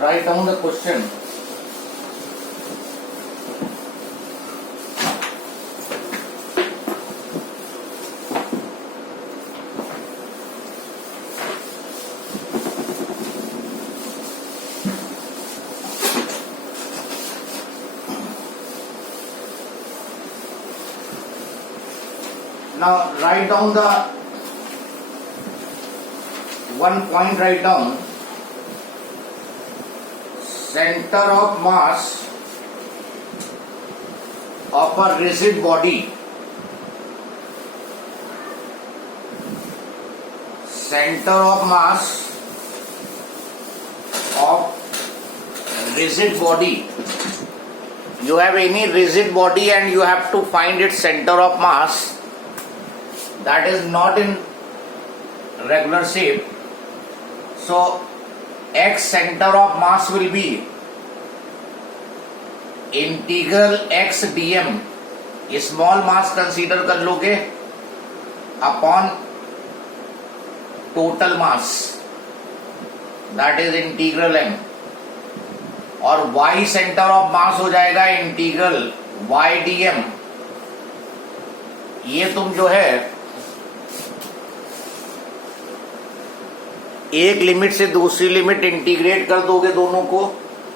write down the question. Now write down the one point, write down center of mass of a rigid body. Center of mass of rigid body. You have any rigid body and you have to find its center of mass that is not in regular shape. So x center of mass will be integral x dm, small mass consider कर लोगे, upon total mass, that is integral m, और y centre of मास हो जाएगा integral y dm. ये तुम जो है एक लिमिट से दूसरी लिमिट इंटीग्रेट कर दोगे दोनों को,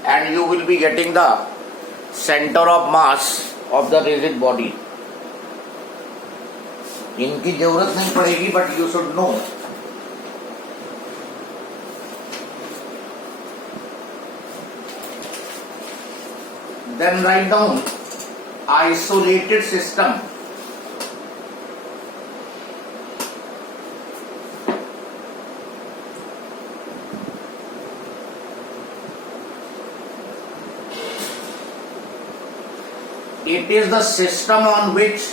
and you will be getting the centre of mass of the rigid body. इनकी जरूरत नहीं पड़ेगी but you should know. Then write down isolated system. It is the system on which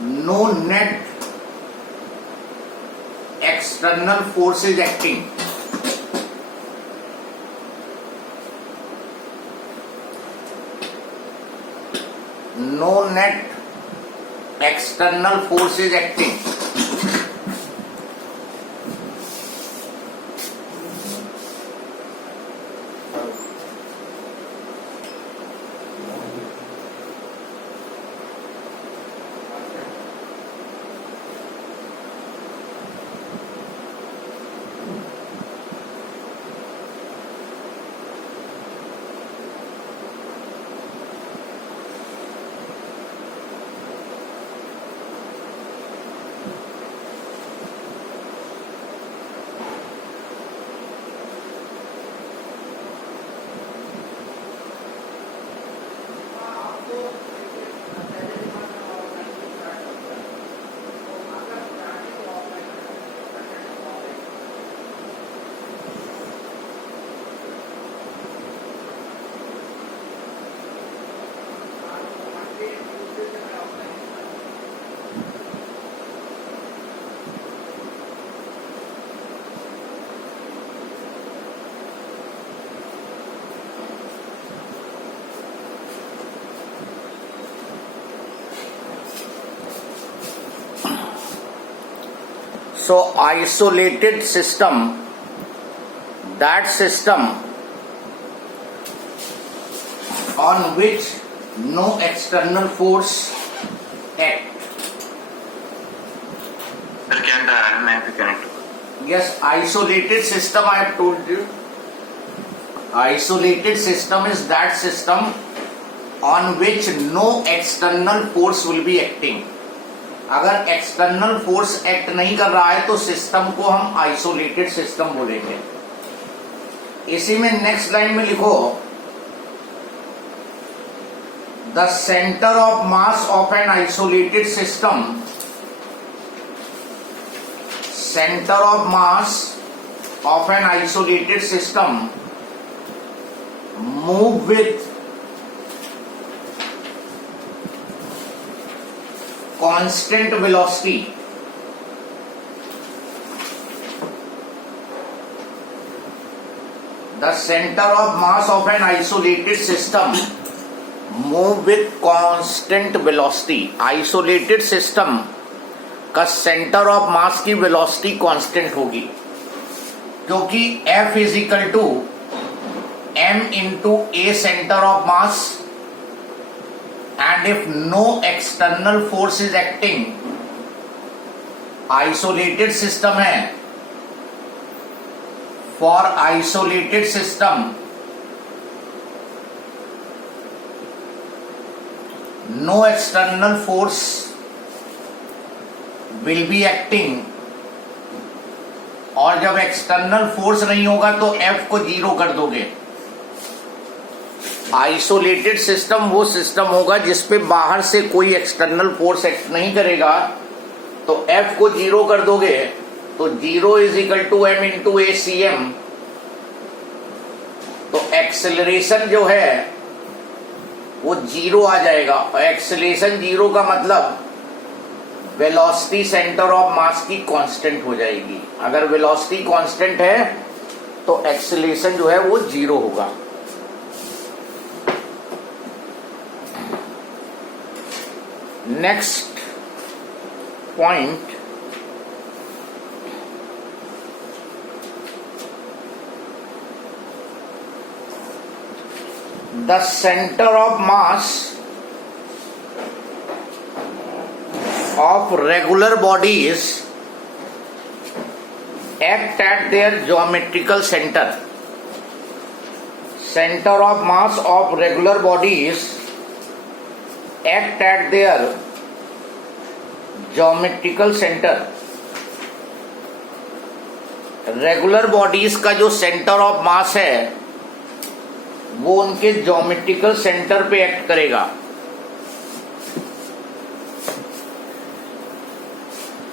no net external force is acting. No net external force is acting. So isolated system, that system on which no external force act. Sir, can the RMI be connected? Yes, isolated system I have told you. Isolated system is that system on which no external force will be acting. अगर external force act नहीं कर रहा है तो system को हम isolated system बोलेंगे. इसी में नेक्स्ट लाइन में लिखो the centre of mass of an isolated system. Centre of mass of an isolated system move with constant velocity. The center of mass of an isolated system move with constant velocity. Isolated system का center of mass की velocity constant होगी, क्योंकि F is equal to m into a center of mass, and if no external force is acting, isolated system है, for isolated system no external force will be acting, और जब external force नहीं होगा तो F को 0 कर दोगे। Isolated system वो सिस्टम होगा जिसपे बाहर से कोई एक्सटर्नल फोर्स एक्ट नहीं करेगा, तो F को 0 कर दोगे तो 0 is equal to m into a C M. तो एक्सेलरेशन जो है वो 0 आ जाएगा, और एक्सेलरेशन 0 का मतलब वेलोसिटी सेंटर ऑफ मास की कांस्टेंट हो जाएगी। अगर वेलोसिटी कांस्टेंट है तो एक्सेलरेशन जो है वो 0 होगा। Next point, the centre of mass of regular bodies act at their geometrical center. Center of mass of regular bodies act at their geometrical center. Regular bodies का जो सेंटर ऑफ मास है वो उनके ज्योमेट्रिकल सेंटर पे act करेगा।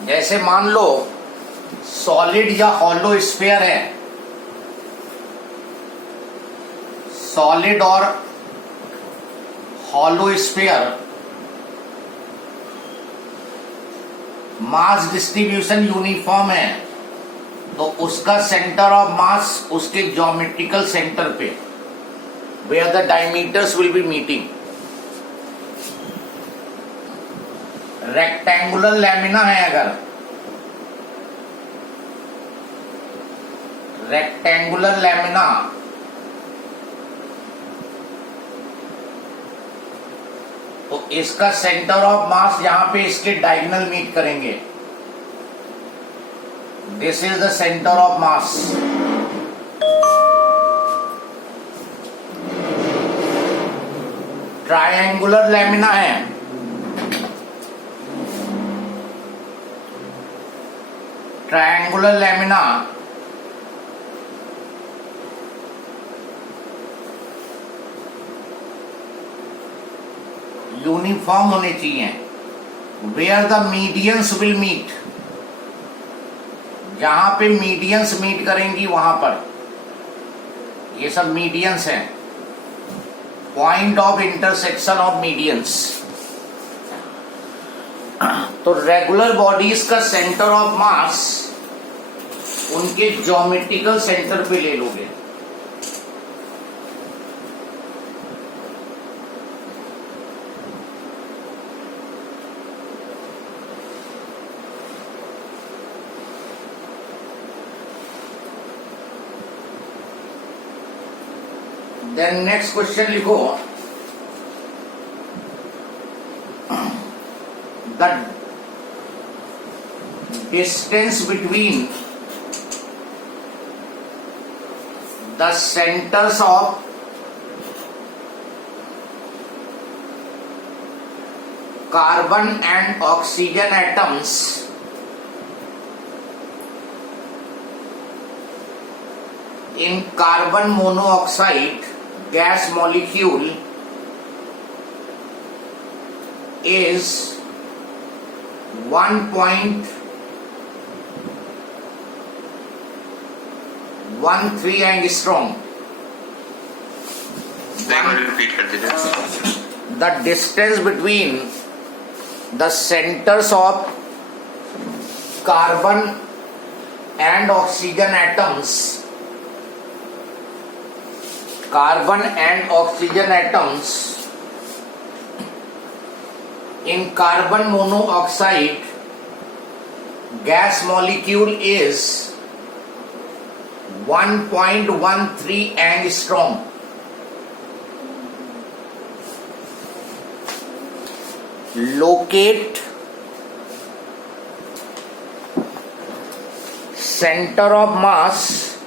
जैसे मान लो सॉलिड या हॉलो स्फीयर है, सॉलिड और hollow sphere mass distribution uniform है, तो उसका सेंटर ऑफ मास उसके ज्योमेट्रिकल सेंटर पे, where the diameters will be meeting. Rectangular lamina है, अगर रेक्टेंगुलर लैमिना तो इसका सेंटर ऑफ मास यहां पे इसके डायगोनल मीट करेंगे, this is the centre of mass. Triangular lamina है, ट्रायंगुलर लैमिना यूनिफॉर्म होने चाहिए, where the medians will meet, जहां पे मीडियंस मीट करेंगी वहां पर, ये सब मीडियंस हैं, point of intersection of medians. तो रेगुलर बॉडीज का सेंटर ऑफ मास उनके ज्योमेट्रिकल सेंटर पे ले लोगे। देन नेक्स्ट क्वेश्चन लिखो, the distance between the centers of carbon and oxygen atoms in carbon monoxide gas molecule is 1.13 angstrom. The distance between the centers of carbon and oxygen atoms, in carbon monoxide gas molecule is 1.13 angstrom. locate center of mass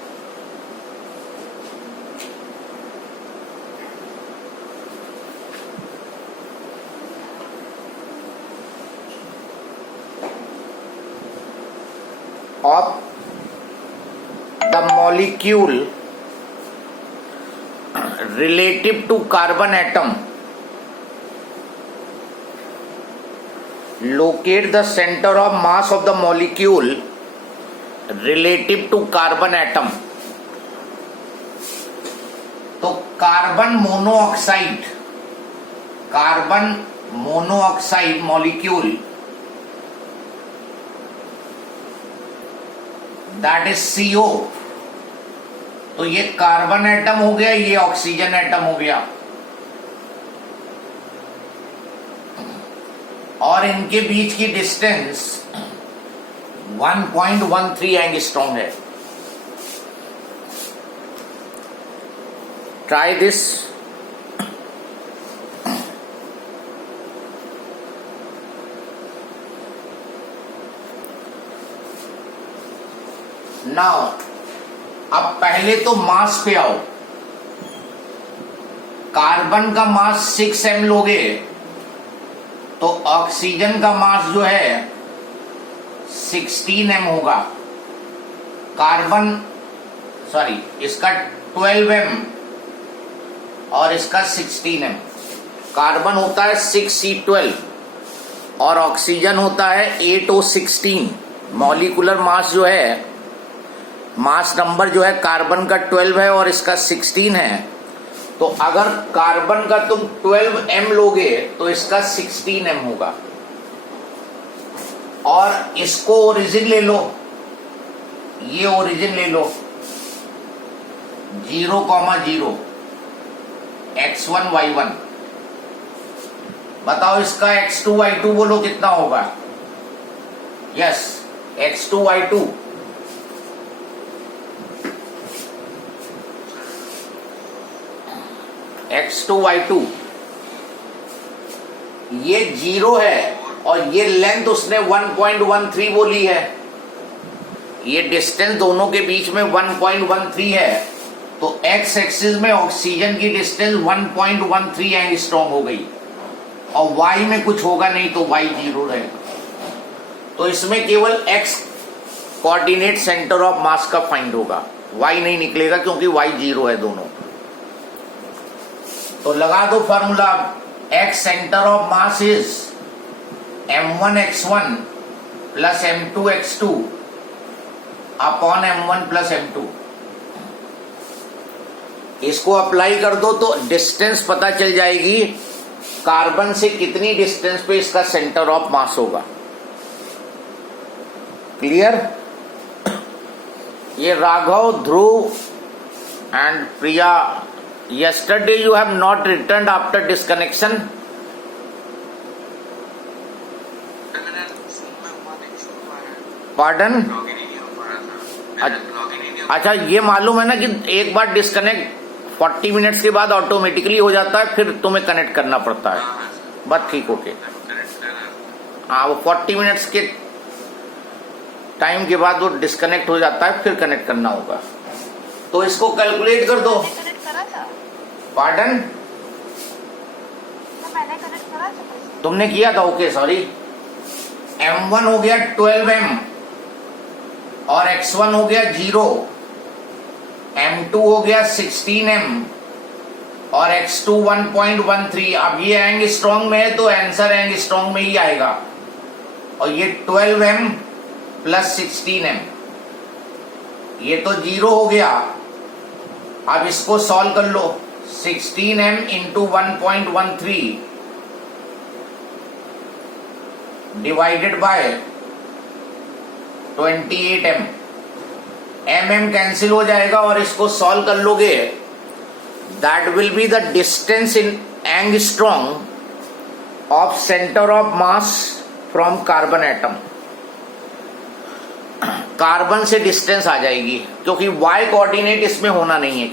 of the molecule relative to carbon atom. Locate the center of mass of the molecule relative to carbon atom. तो carbon monoxide molecule that is CO. तो ये carbon atom हो गया, ये oxygen atom हो गया, और इनके बीच की डिस्टेंस 1.13 एंगस्ट्रॉम है. Try this. नाउ अब पहले तो मास पे आओ. कार्बन का मास 6m लोगे तो ऑक्सीजन का मास जो है 16m होगा. इसका 12m और इसका 16m. कार्बन होता है 6C12 और ऑक्सीजन होता है 8O16. मॉलिक्यूलर मास जो है, मास नंबर जो है कार्बन का 12 है और इसका 16 है. तो अगर कार्बन का तुम 12m लोगे तो इसका 16m होगा. और इसको ओरिजिन ले लो, ये ओरिजिन ले लो 0,0 x1 y1. बताओ इसका x2 y2 बोलो कितना होगा. Yes, x2 y2 x2 y2 ये 0 है और ये लेंथ उसने 1.13 बोली है. ये डिस्टेंस दोनों के बीच में 1.13 है. तो x एक्सिस में ऑक्सीजन की डिस्टेंस 1.13 एंगस्ट्रॉम हो गई और y में कुछ होगा नहीं तो y 0 रहेगा. तो इसमें केवल x कोऑर्डिनेट सेंटर ऑफ मास का फाइंड होगा, y नहीं निकलेगा क्योंकि y 0 है दोनों. तो लगा दो formula. x centre of mass is m1 x1 plus m2 x2 upon m1 plus m2. इसको अप्लाई कर दो तो डिस्टेंस पता चल जाएगी. कार्बन से कितनी डिस्टेंस पे इसका सेंटर ऑफ मास होगा. क्लियर. ये Raghav, Dhruv and Priya, yesterday you have not returned after disconnection. Pardon? अच्छा, ये मालूम है ना कि एक बार डिस्कनेक्ट 40 मिनट्स के बाद ऑटोमेटिकली हो जाता है, फिर तुम्हें कनेक्ट करना पड़ता है. बस ठीक, ओके. हाँ, वो 40 मिनट्स के टाइम के बाद वो डिस्कनेक्ट हो जाता है, फिर कनेक्ट करना होगा. तो इसको कैलकुलेट कर दो. पार्डन, मैंने कनेक्ट करा था. तुमने किया था. Okay, sorry. m1 हो गया 12m और x1 हो गया 0, m2 हो गया 16m और x2 1.13. अब ये एंगस्ट्रॉम में है तो आंसर एंगस्ट्रॉम में ही आएगा. और ये 12m प्लस 16m, ये तो 0 हो गया. अब इसको सॉल्व कर लो. 16m into 1.13 divided by 28m. mm cancel हो जाएगा और इसको सॉल्व कर लोगे. That will be the distance in angstrom of centre of mass from carbon atom. Carbon से डिस्टेंस आ जाएगी क्योंकि y कोऑर्डिनेट इसमें होना नहीं है.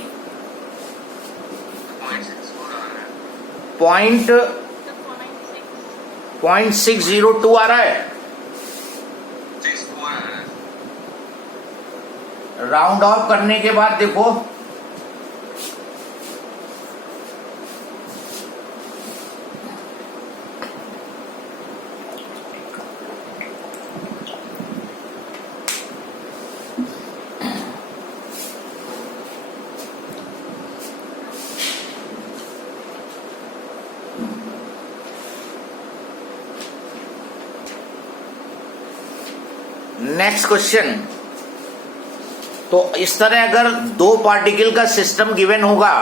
0.602 आ रहा है. 6.4 है. राउंड ऑफ करने के बाद देखो, नेक्स्ट क्वेश्चन. तो इस तरह अगर दो पार्टिकल का सिस्टम गिवन होगा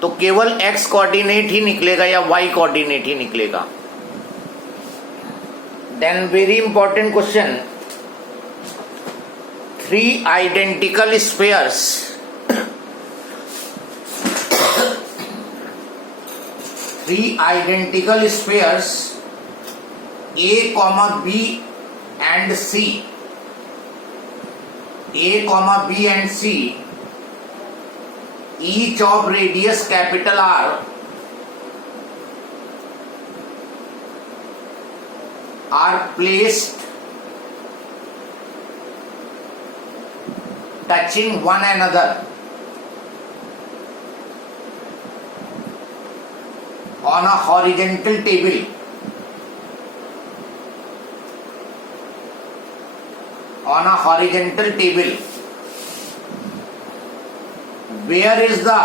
तो केवल एक्स कोऑर्डिनेट ही निकलेगा या वाई कोऑर्डिनेट ही निकलेगा. Then very important question, 3 identical spheres A, B and C, each of radius capital R are placed touching one another on a horizontal table. Where is the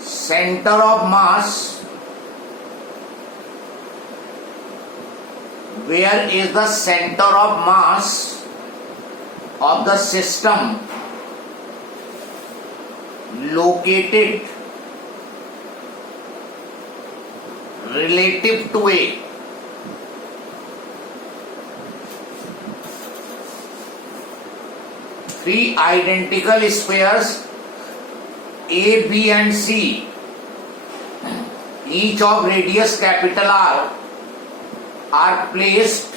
center of mass? Where is the center of mass of the system located relative to A? Three identical spheres A, B and C, each of radius capital R, are placed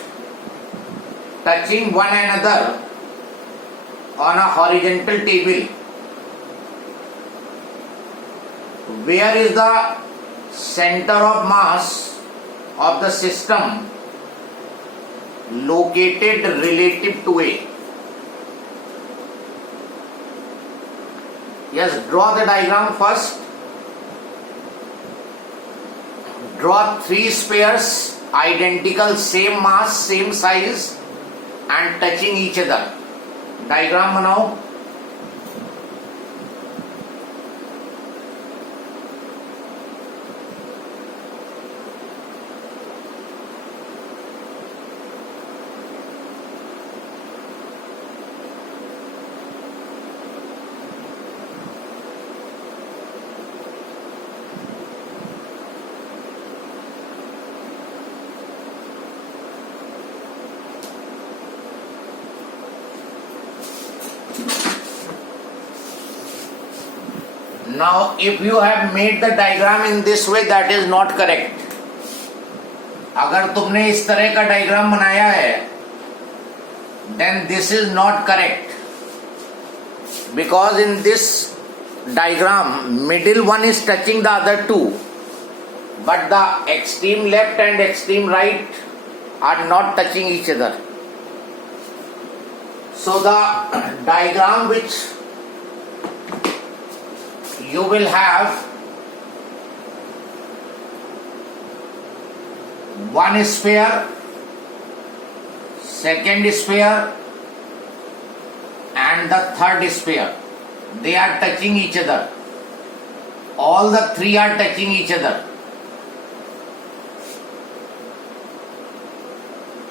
touching one another on a horizontal table. Where is the center of mass of the system located relative to A? Yes, draw the diagram first. Draw 3 spheres, identical, same mass, same size and touching each other. Diagram बनाओ. Now if you have made the diagram in this way, that is not correct. अगर तुमने इस तरह का diagram बनाया है, then this is not correct, because in this diagram middle one is touching the other two, but the extreme left and extreme right are not touching each other. So the diagram which you will have, one sphere, second sphere and the third sphere, they are touching each other. All the 3 are touching each other.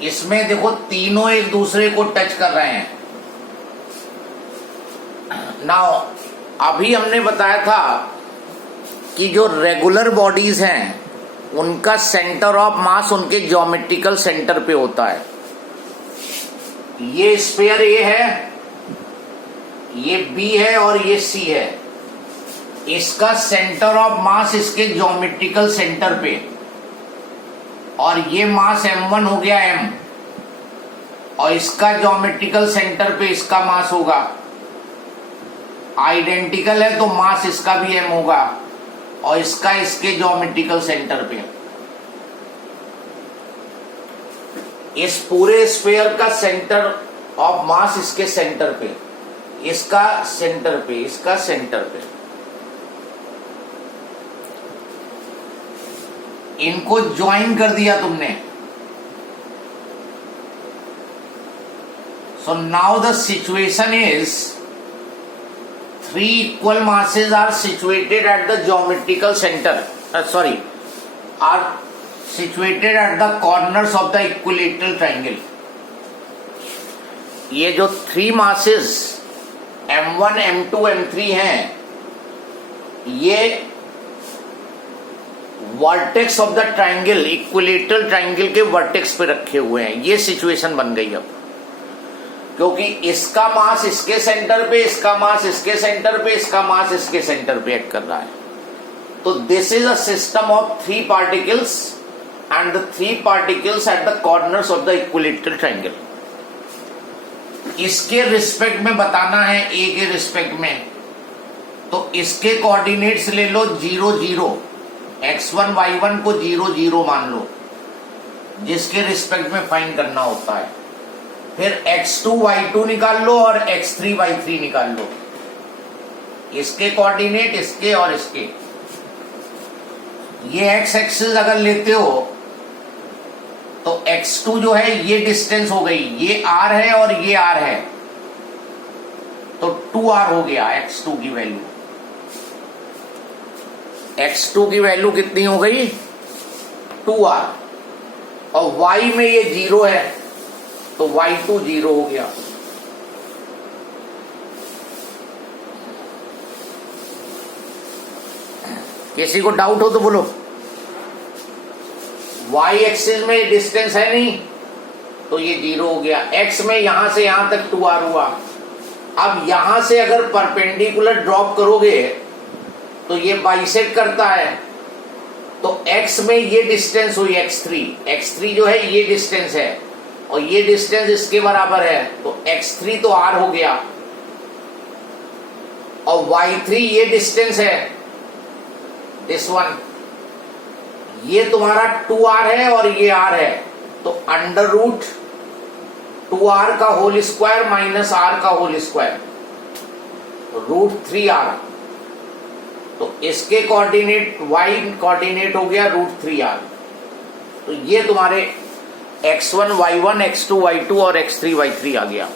इसमें देखो तीनों एक दूसरे को touch कर रहे हैं. Now अभी हमने बताया था कि जो रेगुलर बॉडीज हैं उनका सेंटर ऑफ मास उनके ज्योमेट्रिकल सेंटर पे होता है. ये स्फीयर ए है, ये बी है और ये सी है. इसका सेंटर ऑफ मास इसके ज्योमेट्रिकल सेंटर पे, और ये मास m1 हो गया m, और इसका ज्योमेट्रिकल सेंटर पे इसका मास होगा. आइडेंटिकल है तो मास इसका भी m होगा. और इसका इसके ज्योमेट्रिकल सेंटर पे। इस पूरे स्फीयर का सेंटर ऑफ मास इसके सेंटर पे, इसका सेंटर पे, इसका सेंटर पे। इनको ज्वाइन कर दिया तुमने। So now the situation is 3 equal masses are situated at the geometrical center. Are situated at the corners of the equilateral triangle. ये जो 3 masses M1, M2, M3 हैं, ये vertex of the triangle, equilateral triangle के vertex पे रखे हुए हैं। ये सिचुएशन बन गई अब, क्योंकि इसका मास इसके सेंटर पे, इसका मास इसके सेंटर पे, इसका मास इसके सेंटर पे एक्ट कर रहा है। तो this is a system of 3 particles and the 3 particles at the corners of the equilateral triangle. इसके रिस्पेक्ट में बताना है, ए के रिस्पेक्ट में, तो इसके कोऑर्डिनेट्स ले लो 0, 0, x1, y1 को 0, 0 मान लो, जिसके रिस्पेक्ट में फाइंड करना होता है। फिर x2, y2 निकाल लो और x3, y3 निकाल लो। इसके कोऑर्डिनेट, इसके और इसके। ये x एक्सिस अगर लेते हो तो x2 जो है ये डिस्टेंस हो गई, ये r है और ये r है, तो 2r हो गया x2 की वैल्यू। x2 की वैल्यू कितनी हो गई? 2r। और y में ये 0 है, तो y2 0 हो गया। किसी को डाउट हो तो बोलो। y एक्सिस में डिस्टेंस है नहीं, तो ये 0 हो गया। x में यहां से यहां तक 2r हुआ। अब यहां से अगर परपेंडिकुलर ड्रॉप करोगे तो ये बाइसेक्ट करता है, तो x में ये डिस्टेंस हुई x3। x3 जो है ये डिस्टेंस है और ये डिस्टेंस इसके बराबर है, तो x3 तो r हो गया। और y3 ये डिस्टेंस है, दिस वन, ये तुम्हारा 2r है और ये r है, तो अंडर रूट 2r का होल स्क्वायर माइनस r का होल स्क्वायर, रूट 3r। तो इसके कोऑर्डिनेट y कोऑर्डिनेट हो गया रूट 3r। तो ये तुम्हारे x1, y1, x2, y2 और x3, y3 आ गया।